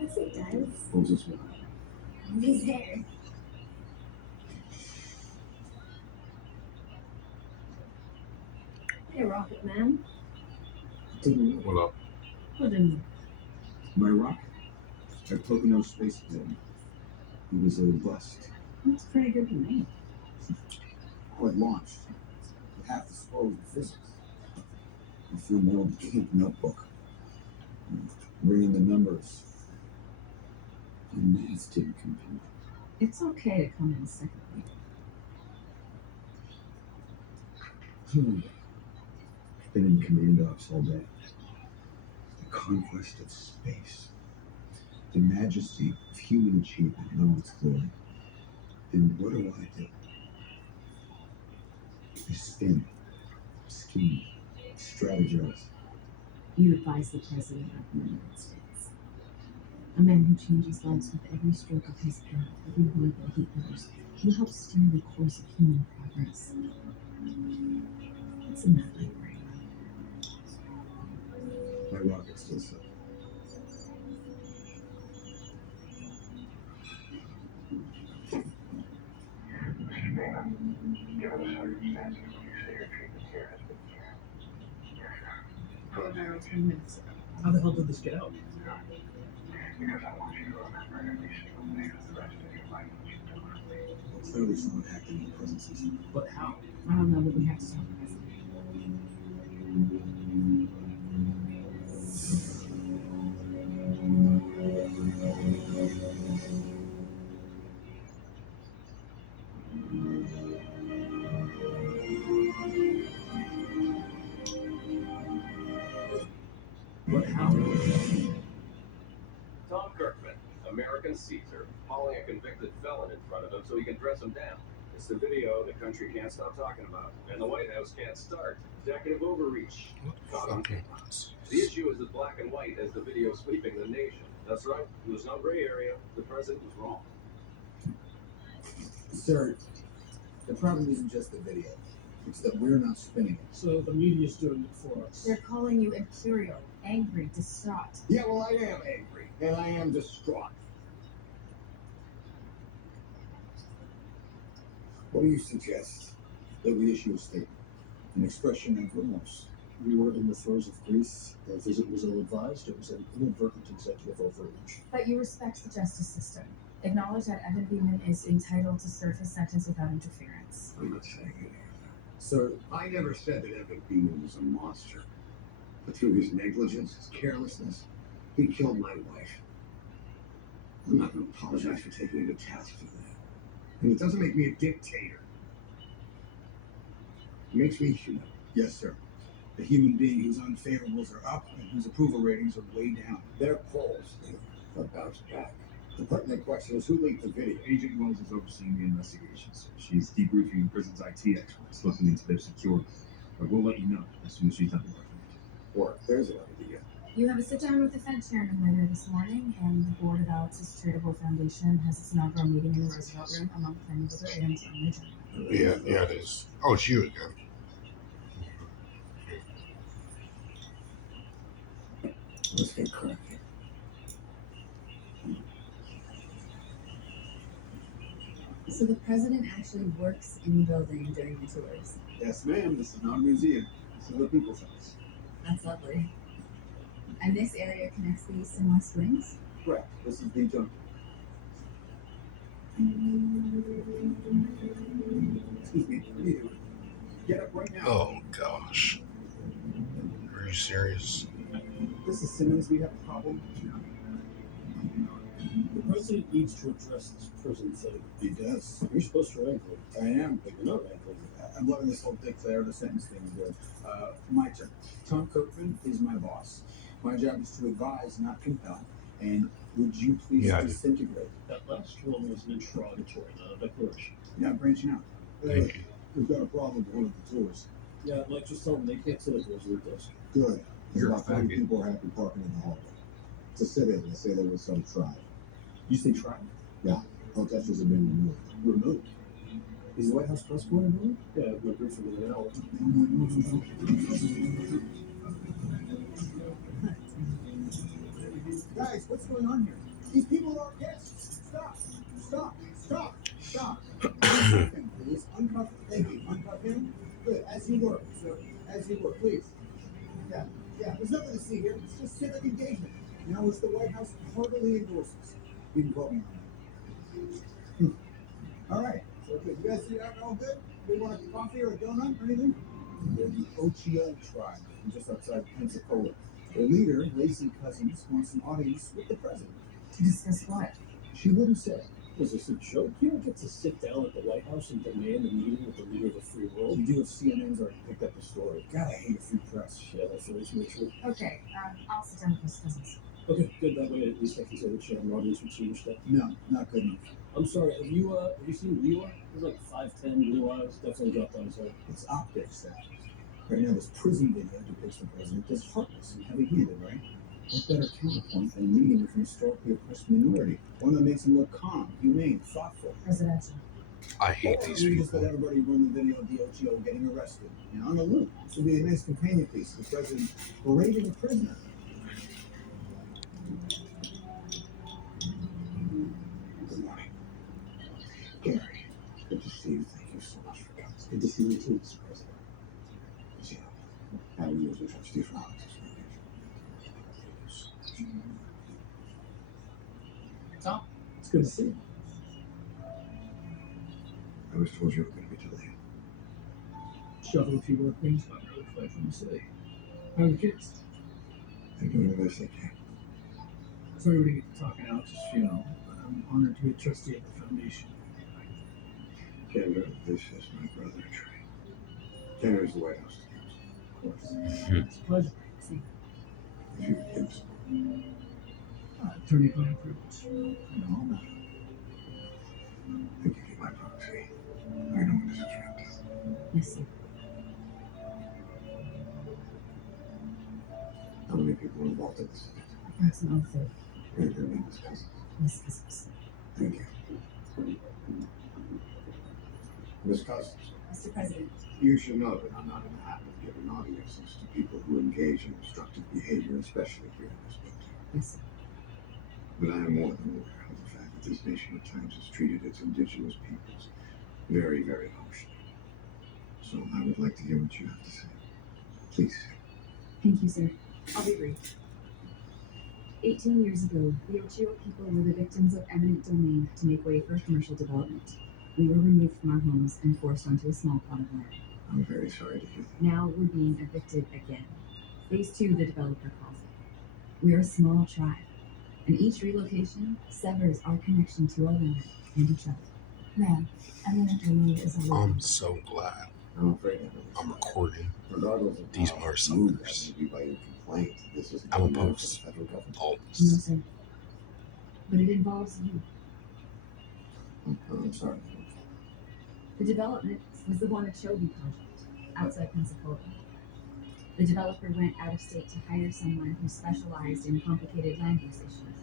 Yes, it does. Pulls this one. His hair. Hey, Rocket Man. What up? What in My rocket at Pocono Space Academy. He was a bust. That's pretty good to me. How it launched. Half the score was the physics. The film world became a notebook. Reading the numbers. The math didn't compute. It's okay to come in second. Been in command ops all day. The conquest of space. The majesty of human achievement in all its glory. And what do? I spin, scheme, strategize. You advise the President of the United States. A man who changes lives with every stroke of his pen, every word that he utters. He helps steer the course of human progress. What's in that light right now? My rocket still sucks. About 10 minutes ago. How the hell did this get out? Because I want you to remember every single day for the rest of your life. Clearly someone hacked into the present system. But how? I don't know, but we have to talk about it. But how? Tom Kirkman, American Caesar, hauling a convicted felon in front of him so he can dress him down. It's the video the country can't stop talking about, and the White House can't start. Executive overreach. Caught on camera. The issue is as black and white as the video sweeping the nation. That's right, there was no gray area. The president was wrong. Sir, the problem isn't just the video. It's that we're not spinning it. So the media's doing it for us. They're calling you imperial, angry, distraught. Yeah, well, I am angry, and I am distraught. What do you suggest? That we issue a statement, an expression of remorse. We were in the throes of grief. The visit was ill-advised. It was an inadvertent executive overreach. But you respect the justice system. Acknowledge that Evan Beeman is entitled to serve his sentence without interference. I'm not saying it. Sir, I never said that Evan Beeman was a monster. But through his negligence, his carelessness, he killed my wife. I'm not going to apologize for taking him to task for that. And it doesn't make me a dictator. It makes me human. Yes, sir. A human being whose unfavorables are up and whose approval ratings are way down. Their polls are bounced back. The pertinent question is who leaked the video? Agent Wells is overseeing the investigation, sir. She's debriefing the prison's IT experts, looking into their security. But we'll let you know as soon as she's done working it. Work. There's an idea. You have a sit-down with the Fed chairman later this morning, and the board of Alex's Charitable Foundation has its inaugural meeting in the Roosevelt Room, among many other items on the agenda. Yeah, it is. Oh, it's you again. Let's get cracking. So the president actually works in the building during the tours. Yes, ma'am. This is not a museum. This is a people's house. That's lovely. And this area connects the east and west wings? Correct. This is the junction. Excuse me. What are you doing? Get up right now. Oh, gosh. Are you serious? This is Simmons. We have a problem. The president needs to address this prison thing. He does. You're supposed to rank it. I am. But you're not ranking. I'm loving this whole declare the sentence thing. Good. My turn. Tom Kirkman is my boss. My job is to advise, not compel. And would you please disintegrate? That last one was an interrogatory, not a declaration. Yeah, branching out. Thank you. We've got a problem with one of the tours. Yeah, like just tell them they can't sit at those weird desks. Good. You're about 40 faggot. people are happy parking in the hallway. To sit in, they say there was some tribe. You say try? Yeah, protesters have been removed. Removed. Is the White House press corps removed? Yeah, we're briefing in an hour. Guys, what's going on here? These people are our guests. Stop. Stop. Stop. Stop. Please, uncuff. Thank you. Uncuff him. Good. As you were, sir. As you were, please. Yeah. Yeah. There's nothing to see here. It's just civic engagement. Now, which the White House heartily endorses. You can quote me on that. All right. So good. You guys see that all good? We want a coffee or a donut or anything? They're the Ocho tribe from just outside Pensacola. Their leader, Lacey Cousins, wants an audience with the president. To discuss what? She wouldn't say. Was this a joke? You don't get to sit down at the White House and demand a meeting with the leader of the free world. You do if CNN's already picked up the story. God, I hate a free press. Yeah, that's always make sure. Okay, I'll sit down with Miss Cousins. Okay, good. That way, at least I can say that she had an audience with senior stuff. No, not good enough. I'm sorry. Have you seen Leroy? He's like 5'10", blue eyes. Definitely dropped on his head. It's optics that. Right now, this prison video depicts the president as heartless and heavy-handed, right? What better counterpoint than a meeting with an historically oppressed minority? One that makes him look calm, humane, thoughtful. Presidential. I hate these We just let people. everybody run the video of the OTO getting arrested. And on the loop. This would be a nice companion piece. The president berating a prisoner. Good morning. Gary, good to see you. Thank you so much for coming. Good to see you too, Mr. President. Yeah. How we usually trustee for holidays. Tom, it's good to see you. I was told you were going to be delayed. Shuffle a few work things, got an early flight from the city. How are the kids? They're doing the best they can. Sorry we didn't get to talking out, just, I'm honored to be a trustee of the foundation. Kendra, this is my brother, Trey. Kendra's the White House Of course. It's a pleasure. if you forgive us. Attorney-client privilege. No. I give you my proxy. I know when this is wrapped up. Yes, sir. How many people are involved in this? Approximately 30. And your name is Cousins. Miss Cousins. Thank you. Miss Cousins, Mr. President, you should know that I'm not in the habit of giving audiences to people who engage in obstructive behavior, especially here in this building. Yes, sir. But I am more than aware of the fact that this nation at times has treated its indigenous peoples very, very harshly. So I would like to hear what you have to say. Please. thank you, sir. I'll be brief. 18 years ago, the Ocho people were the victims of eminent domain to make way for commercial development. We were removed from our homes and forced onto a small plot of land. I'm very sorry to hear that. Now we're being evicted again. Phase 2, the developer calls it. We're a small tribe, and each relocation severs our connection to our land and each other. Ma'am, eminent domain is a law. I'm so glad I'm afraid that I'm recording. regardless of These how are moved suckers. I may be by your complaint, this is I'm not for the opposed. federal government. No, Always. sir. But it involves you. I'm sorry. The development was the Wanachobee project outside Pensacola. The developer went out of state to hire someone who specialized in complicated land use issues.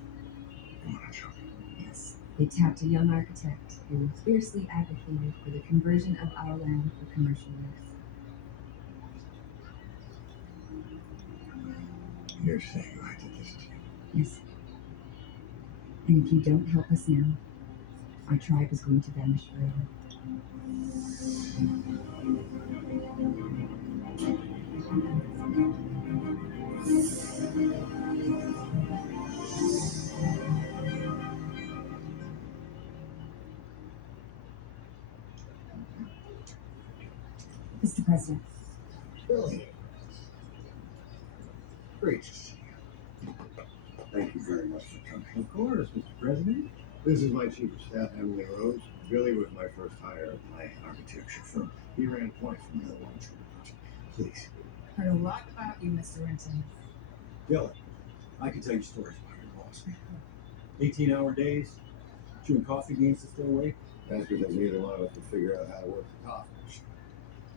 You want to show me? Yes, they tapped a young architect who fiercely advocated for the conversion of our land for commercial use. You're saying I did this to you. Yes. And if you don't help us now, our tribe is going to vanish forever. Mr. President, Billy. Great to see you. Thank you very much for coming. Of course, Mr. President. This is my chief of staff, Emily Rose. Billy was my first hire at my architecture firm. He ran point for me on the Wanachobee project. Please. Heard a lot about you, Mr. Renton. Billy, I can tell you stories about your boss. 18-hour days, chewing coffee beans to stay awake. That's because neither one of us could figure out how to work the coffee machine.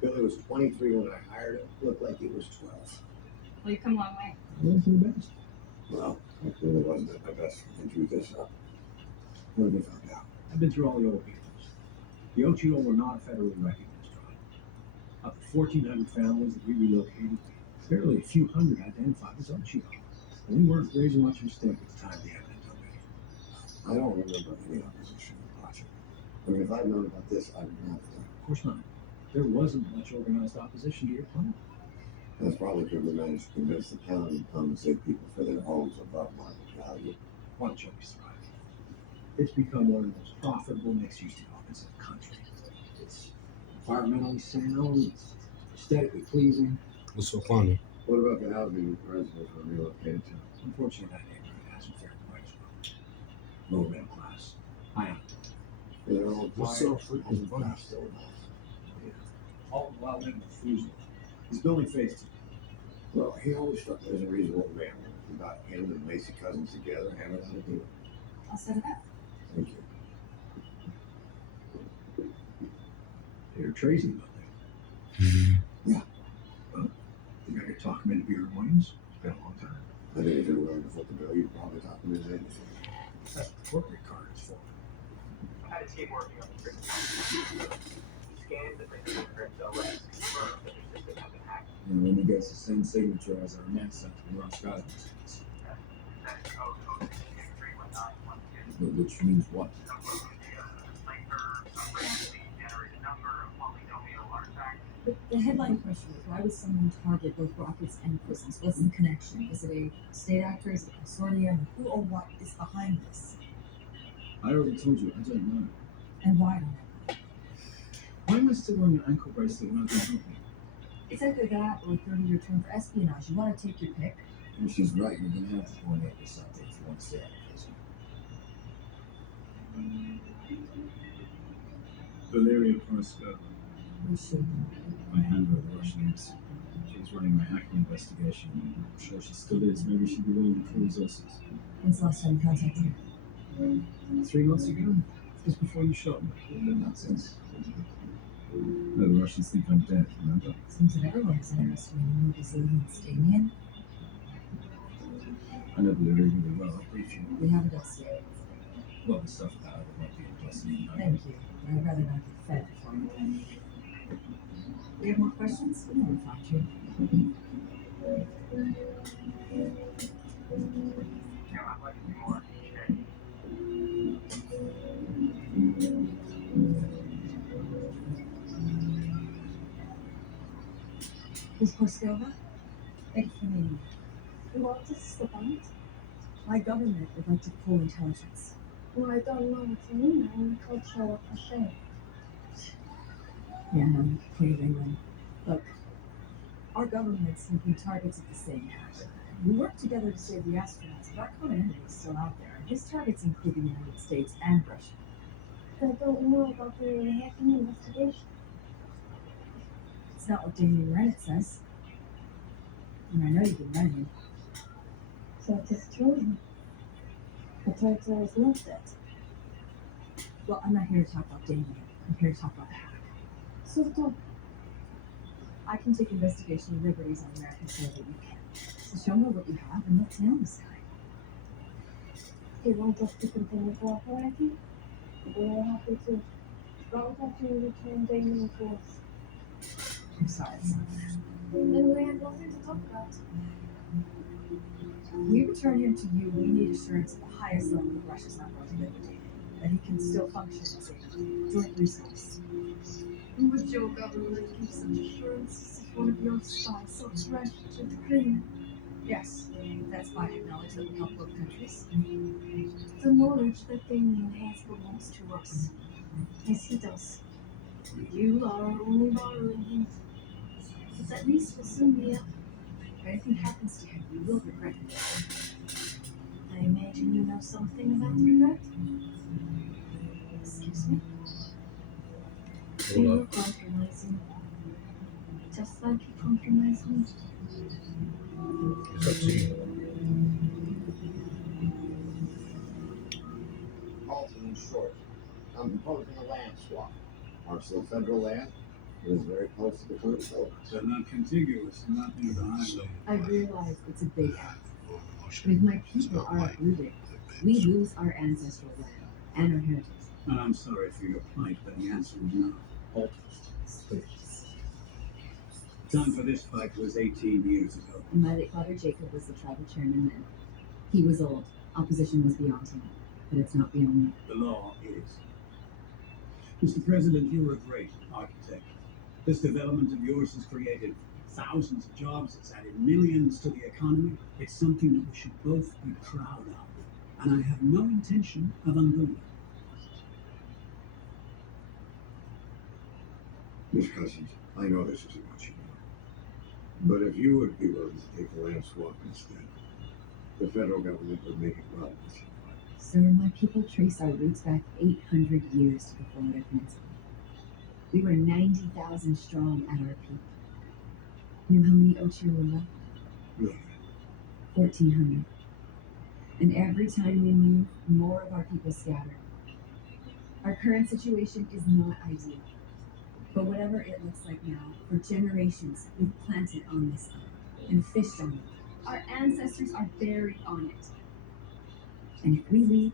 Billy was 23 when I hired him. Looked like he was 12. Well, you've come a long way. Well, for the best. Well, I clearly wasn't at my best when I drew this up. What have you found out? I've been through all the old peoples. The Ocho were not a federally recognized tribe. Of the 1,400 families that we relocated, barely a few hundred identified as Ocho. And we weren't raising much of a stink at the time of the eminent domain. I don't remember any opposition to the project. I mean, if I'd known about this, I would not have done Of course not. There wasn't much organized opposition to your plan. it. That's probably because we managed to convince the town to compensate people for their homes above market value. Okeechobee thrive. It's become one of the most profitable mixed-use developments in the country. It's environmentally sound, it's aesthetically pleasing. What's so funny? What about the housing residents were relocated to? Unfortunately, that neighborhood hasn't fared quite as well. Lower middle class, high unemployment. They're all What's quiet, so freaking and funny? fast still enough. Yeah. All the while living with Fusel. He's building phase 2. Well, he always struck me as a reasonable man. About him and Macy Cousins together, hammered out a deal. I'll set it up. Thank you. You're crazy about that. Yeah. Well, you gotta talk him into beer and wines. It's been a long time. I think if you're willing to foot the bill, you'd probably talk him into anything. That's what the corporate card is for. I had a team working on the prison. Scanned the fingerprint OS, confirmed that their system had been hacked. And then he gets the same signature as our net sent to Ross Scott. That code 06231912. Which means what? But the headline question is, why would someone target both rockets and prisons? What's the connection? Is it a state actor? Is it a consortium? Who or what is behind this? I already told you, I don't know. And why don't I? Why am I still wearing an ankle bracelet when I've been helping? It's either that or a 30-year term for espionage. You want to take your pick? And she's right, you're gonna have to coordinate with something if you want to stay out of prison. Valeria Poroskova. Who's she? My handler at the Russian embassy. She was running my hacking investigation. I'm sure she still is. Maybe she'd be willing to pool resources. When's the last time you contacted her? 3 months ago, just before you shot me. Nonsense. No, the Russians think I'm dead, remember? Seems that everyone is underestimating your resilience, Damien. I know Valeria really well. I'll brief you. We have a dossier. Well, the stuff about it might be a blessing. Thank you. But I'd rather not get fed before I'm done. We have more questions? We never found you. Yeah, I'd like to see more. Ms. Porskova, thank you for meeting me. What is the point? My government would like to pull intelligence. No, I don't know what you mean. I'm a cultural attaché. Yeah, no, clearly, Lynn. Look, our governments have been targets of the same act. We work together to save the astronauts, but our common enemy is still out there. His targets include the United States and Russia. I don't know about the hacking investigation. It's not what Damien Rennet says. And I know you've been running him. So it is true. The traitor is not dead. Well, I'm not here to talk about Damien. I'm here to talk about the hack. So talk. I can take investigation liberties on American soil that you can. So show me what you have and let's nail this guy. You want us to continue cooperating? We're happy to. Contact you return Damien to us. I'm sorry, it's not fair. Then we have nothing to talk about. We return him to you, we need assurance at the highest level that Russia's not going to liquidate him, that he can still function as a joint resource. Would your government give such assurances if one of your spies sought refuge in Ukraine? Yes, that spy had knowledge that would help both countries. The knowledge that Damien has belongs to us. Yes, he does. You are only borrowing him. But at least we'll soon be up. If anything happens to him, you will regret it. I imagine you know something about regret? Excuse me? You will compromise him. Just like you compromised me. It's up to you. Halton, in short, I'm proposing a land swap. Parcel of federal land is very close to the current settlements. But not contiguous, nothing behind So, it. I realize it's a big act. But if emotion. my people are uprooted, we lose our ancestral land and our heritage. And I'm sorry for your plight, but the answer is no. Please. Time for this fight was 18 years ago. And my late father Jacob was the tribal chairman then. He was old. Opposition was beyond him. but it's not beyond me. The law is. Mr. President, you're a great architect. This development of yours has created thousands of jobs. It's added millions to the economy. It's something that we should both be proud of. And I have no intention of undoing it. Miss Cousins, I know this isn't what you want. But if you would be willing to take the land swap instead, the federal government would make it well with you. Sir, my people trace our roots back 800 years to the Florida Peninsula. We were 90,000 strong at our peak. You know how many Ochio were left? No. 1,400. And every time we move, more of our people scatter. Our current situation is not ideal. But whatever it looks like now, for generations, we've planted on this land and fished on it. Our ancestors are buried on it. And if we leave,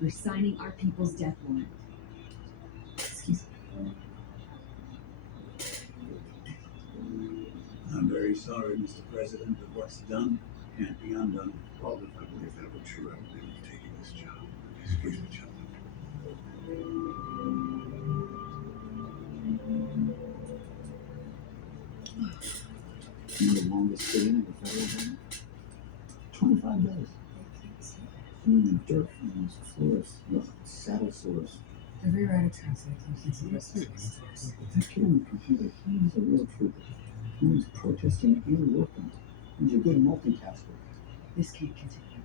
we're signing our people's death warrant. Excuse me. I'm very sorry, Mr. President, but what's done can't be undone. Well, if I believe that were true, I would never have taken this job. Excuse me, gentlemen. You're the longest staying in the federal government? 25 days. Doing the dirt on those floors, those saddle sores. The rewrite of translate includes the rest of the stores. That kid on the computer, he's a real trooper. He was protesting and working. He's a good multitasker. This can't continue.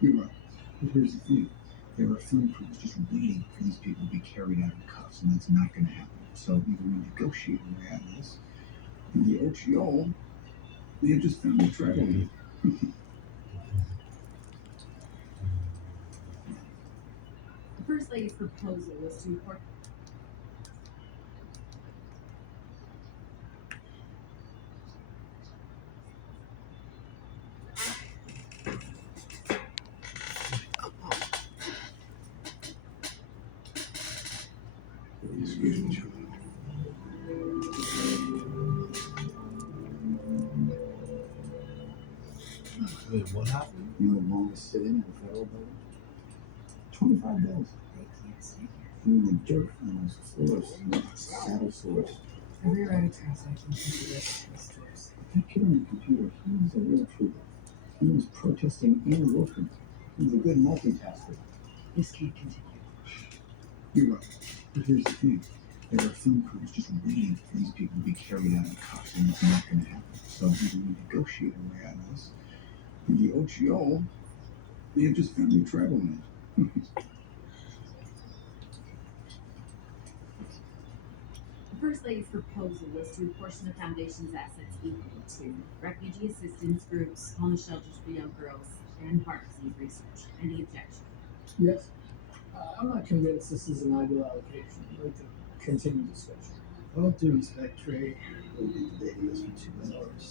You're right. But here's the thing. There are film crews just waiting for these people to be carried out in cuffs, and that's not going to happen. So either we negotiate our way out of this, and the OGO may have just found a traveling. The First Lady's proposal was to import. Excuse me, gentlemen. Wait, what happened? You're the longest sitting in the federal building? 25 days. They can't stay here. Doing the dirt on those floors, those saddle sores. The rewrite of translate includes the rest of the stores. That kid on the computer, he's a real trooper. He was protesting and working. He's a good multitasker. This can't continue. You're right. But here's the thing. There are film crews just waiting for these people to be carried out in cuffs, and it's not going to happen. So either we negotiate our way out of this, and the OGO may have just found new travel land. The First Lady's proposal was to apportion the Foundation's assets equally to refugee assistance groups, homeless shelters for young girls, and heart disease research. Any objection? Yes. I'm not convinced this is an ideal allocation. I'd like to continue discussion. All due respect, Trey, we'll be debating this for 2 hours.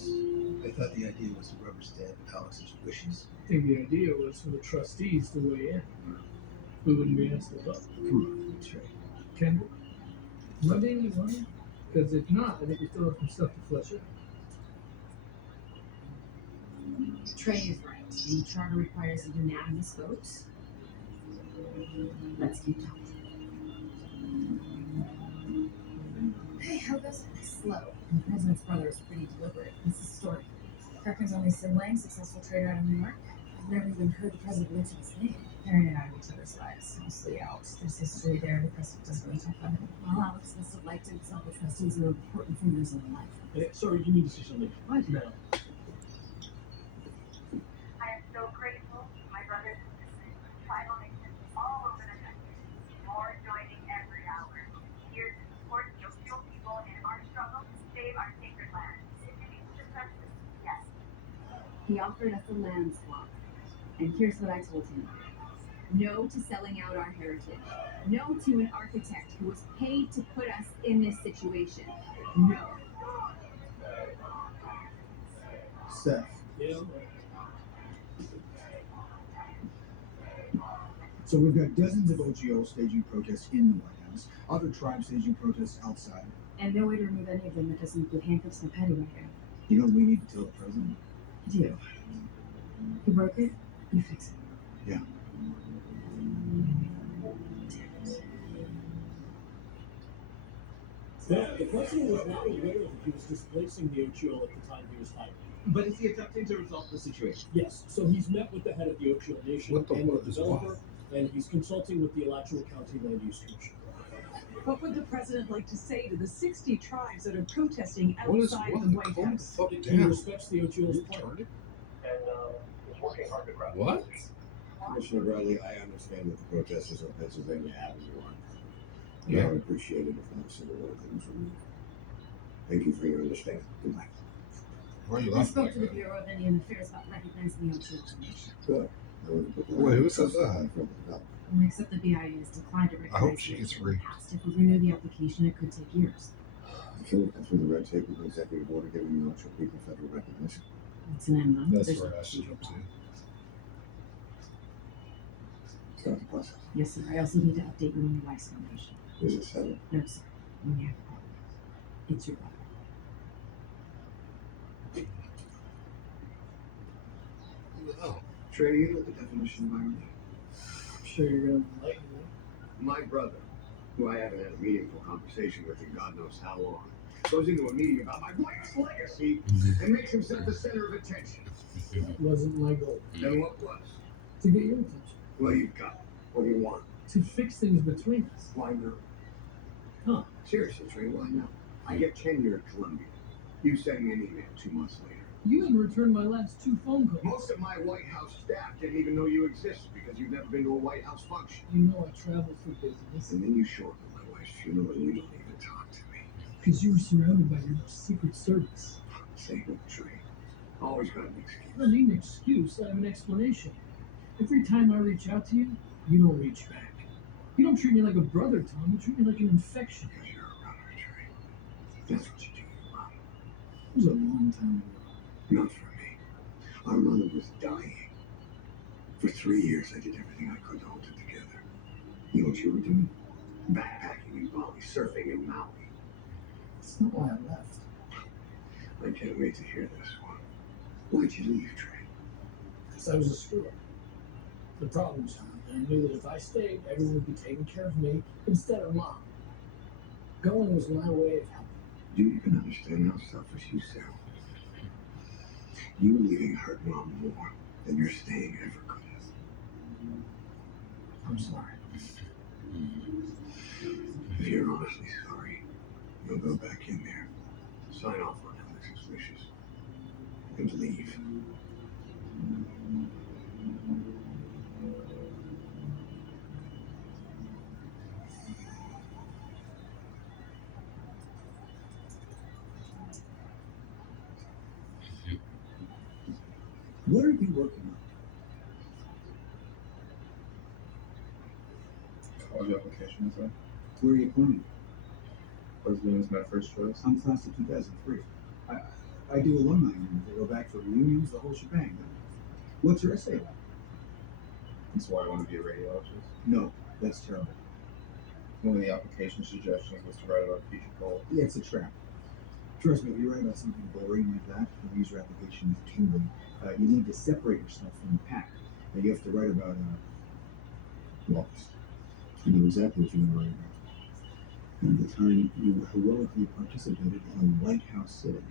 I thought the idea was to rubber stamp Alex's wishes. I think the idea was for the trustees to weigh in. We wouldn't be asked to vote. Come on, Trey. Kendall? Am I being annoying? Because if not, I think we still have some stuff to flesh out. Trey is right. The charter requires a unanimous vote. Let's keep talking. Hey, how goes it? Slow. And the president's brother is pretty deliberate. This is story. Kirkman's only sibling, successful trader out of New York. I've never even heard the president mention his name. They're in and out of each other's lives, mostly out. There's history there. The president doesn't really talk about it. Well, Alex must have liked him. Some of the trustees are important figures in the life. Hey, sorry, you need to see something. What? Now. I am so grateful to my brothers and sisters from tribal nations all over the country. More joining every hour. Here to support the Oshio people in our struggle to save our sacred land. Introduce the president. Yes. He offered us a land swap. And here's what I told him. No to selling out our heritage. No to an architect who was paid to put us in this situation. No. Seth, Yeah. So we've got dozens of OGOs staging protests in the White House, other tribes staging protests outside. And no way to remove any of them that doesn't include handcuffs and a paddy wagon. You know what we need to tell the president? I do. You broke it, you fix it. Yeah. president was not aware that he was displacing the Ocho at the time he was hired. But is he attempting to resolve the situation? Yes, so he's met with the head of the Ocho Nation What the and fuck the is developer, and he's consulting with the Alachua County Land Use Commission. What would the president like to say to the 60 tribes that are protesting What is outside what? the White Calm the House? fuck He down. respects the Ocho's You plan. retarded? And he's working hard to craft What? Commissioner Bradley, I understand that the protesters of Pennsylvania Avenue are. And Yeah. I would appreciate it if not a single one of them was removed. Thank you for your understanding. Goodbye. Why are you I laughing spoke like to the that? Bureau of Indian Affairs about recognizing the Ocho Nation. Good. I wouldn't put that Wait, on who the said customer that? for the development. And except the BIA has declined to I recognize hope she the gets Ocho in the raped. past. If we renew the application, it could take years. I feel like through the red tape of the executive order giving the Ocho people federal recognition. It's an M, though. That's There's where no I should procedural up to. problem. Start the process. Yes, sir. I also need to update you on your wife's foundation. Is it settled? No, sir. When you have a problem, it's your brother. Oh. Trey, you know the definition of irony? I'm sure you're going to enlighten me. My brother, who I haven't had a meaningful conversation with in God knows how long, goes into a meeting about my wife's legacy and makes himself the center of attention. That wasn't my goal. Then what was? To get your attention. Well, you've got it. What do you want? To fix things between us. Why not? Huh. Seriously, Trey, why not? I get tenure at Columbia. You send me an email 2 months later. You haven't returned my last 2 phone calls. Most of my White House staff didn't even know you existed because you've never been to a White House function. You know I travel for business. And then you show up at my wife's funeral and you don't even talk to me. Because you were surrounded by your Secret Service. Say no, Trey. Always got an excuse. I don't need an excuse. I have an explanation. Every time I reach out to you, you don't reach back. You don't treat me like a brother, Tom. You treat me like an infection. Because you're a runner, Trey. That's what you do, you run. It was a long time ago. Not for me. Our mother was dying. For 3 years, I did everything I could to hold it together. You know what you were doing? Backpacking in Bali, surfing in Maui. That's not why I left. I can't wait to hear this one. Why'd you leave, Trey? Because I was a screw up. The problem's I knew that if I stayed, everyone would be taking care of me instead of Mom. Going was my way of helping. Do you even understand how selfish you sound? You leaving hurt Mom more than your staying ever could have. I'm sorry. If you're honestly sorry, you'll go back in there, sign off on Alex's wishes, and leave. What are you working on? College application, is that? Where are you pointing? Wesleyan is my first choice. I'm class of 2003. I do alumni reunions. I go back for reunions, the whole shebang. What's your essay about? That's why I want to be a radiologist. No, that's terrible. One of the application suggestions was to write about future goals. Yeah, it's a trap. Trust me, if you write about something boring like that, and use your application as kindling, you need to separate yourself from the pack. And you have to write about, well, you know exactly what you're going to write about. And the time you heroically participated in a White House sitting.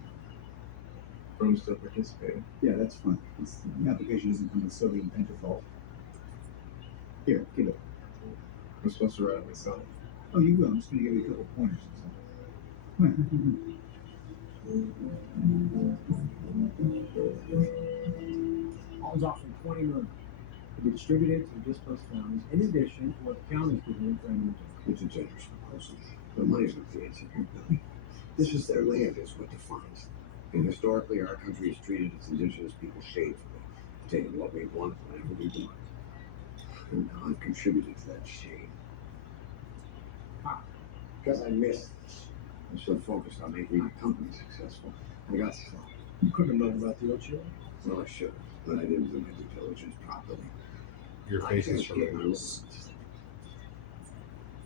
I'm still participating. Yeah, that's fine. The application doesn't come with sodium pentothal. Here, give it. I'm supposed to write it myself. Oh, you will. I'm just going to give you a couple pointers. Homes offering $20 million to be distributed to displaced families, in addition to what the county's doing for them. It's a generous proposal, but money's not the answer here, Billy. This is their land, is what defines them. And historically, our country has treated its indigenous people shamefully, taking what we want whenever we want. And now I've contributed to that shame. Because I missed this. I'm so focused on making my company successful, I got slow. You could have known about the Ocho. Well, I should have, but I didn't do my due diligence properly. Your I face can't is for get my reals. loans.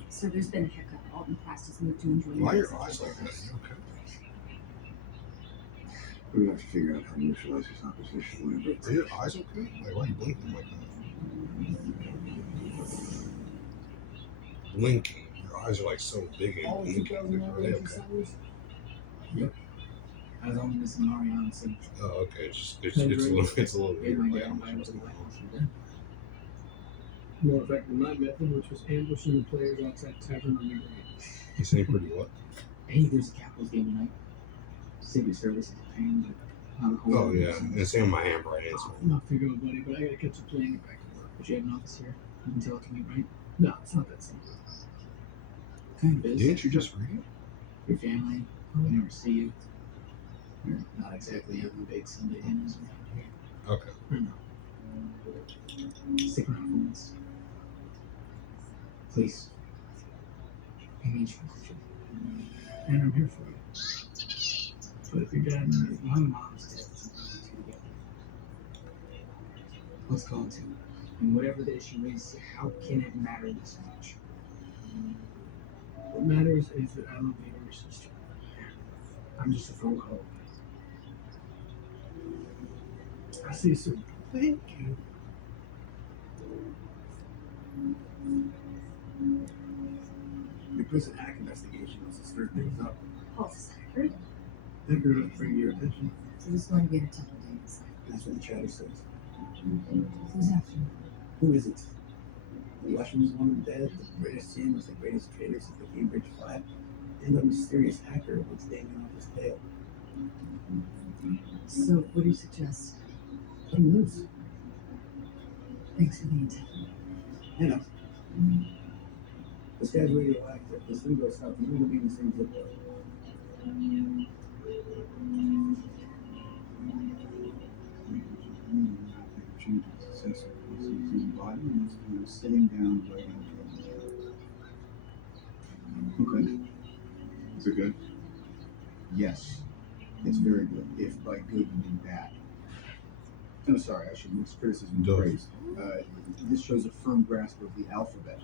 So there's been a hiccup. Alton Crest has moved to enjoy. Why are your eyes like that? You okay? We're gonna have to figure out how to neutralize this opposition, whatever it Are your takes. eyes okay? Like, why are you blinking like that? Blinking. Your eyes are like so big and All blinking. 2009 Are they okay? Centers I was only missing Mariana signature. Oh, okay. It's a little Gave weird. my Like, dad I'm my just own going life dead. More effective than my method, which was ambushing the players outside tavern on their way. You seem pretty what? Hey, there's a Capitals game tonight. City service is a pain, but not a whole Oh lot. yeah, it's in my handwriting. I'm not figuring out, buddy, but I gotta catch a plane and get back to work. But you have an office here. You can telecommute, right? No, it's not that simple. Kind of is. Didn't you just read it? Your family, we never see you. You're not exactly on the big Sunday dinners around here. Okay. I know. Stick around for once. Please. I need you. And I'm here for you. But if your dad and my mom's dead, let's call it two. And whatever the issue is, how can it matter this much? What matters is that I love you and your sister. I'm just a fool of hope. I'll see you soon. Thank you. The prison hack investigation was to stir things up. Pulse is accurate. They're going to bring your attention. So this is going to be in a couple of days. That's what the chatter says. Who's after me? Who is it? The Russians want them dead. The British team was the greatest traitors at the Cambridge Flat. And a mysterious hacker was dangling off his tail. So what do you suggest? Let him loose. Thanks for the intel. You know. This guy's radioactive. This Lego stuff, you're going to be in the same zip code. Sitting down, waiting. Okay. Is it good? Yes, it's very good. If by good you mean bad. No, sorry, I should mix criticism and Duh. praise. This shows a firm grasp of the alphabet.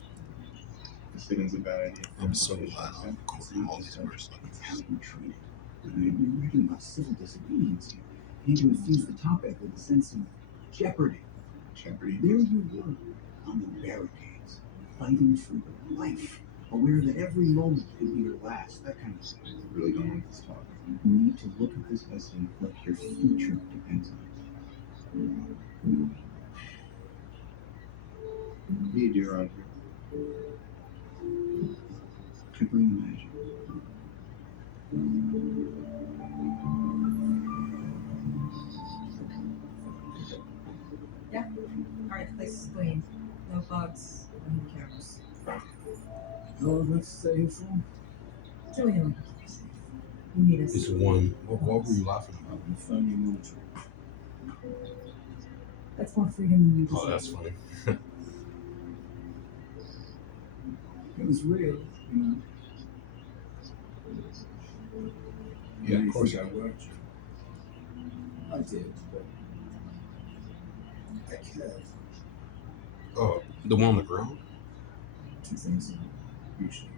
This thing's a bad idea. I'm so glad I'm recording all these words. It's how you treat it. We're reading about civil disobedience here. You need to infuse the topic with a sense of jeopardy. Jeopardy. There you were, on the barricades, fighting for your life, aware that every moment could be your last, that kind of thing. I really don't like this talk. You need to look at this essay like your future depends on it. What do you do around here? To bring the magic. Yeah. Alright, the place is clean. No bugs, no cameras. Oh, let's say so. Julian, like to keep you safe. You need us. It's one. What were you laughing about? You found your military. That's more freedom than you deserve. Oh, that's funny. It was real, you know. Yeah, of You course. think I worked you. I did, but I cared. Oh, the one on the ground? Two things that usually